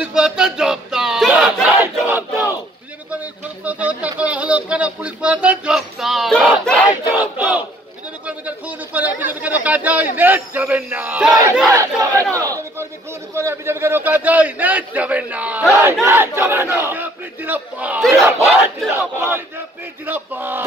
BJP হত্যা করা হলো কেন? পুলিশ প্রশাসন জবাব দাও। বিজেপি কর্মীদের খুন করে বিজেপিকে রোকা যায়, নেট যাবেন না। বিজেপি কর্মী খুন করে বিজেপিকে রোকা যায়, নেট যাবেন না। বিজেপি জিন্দাবাদ।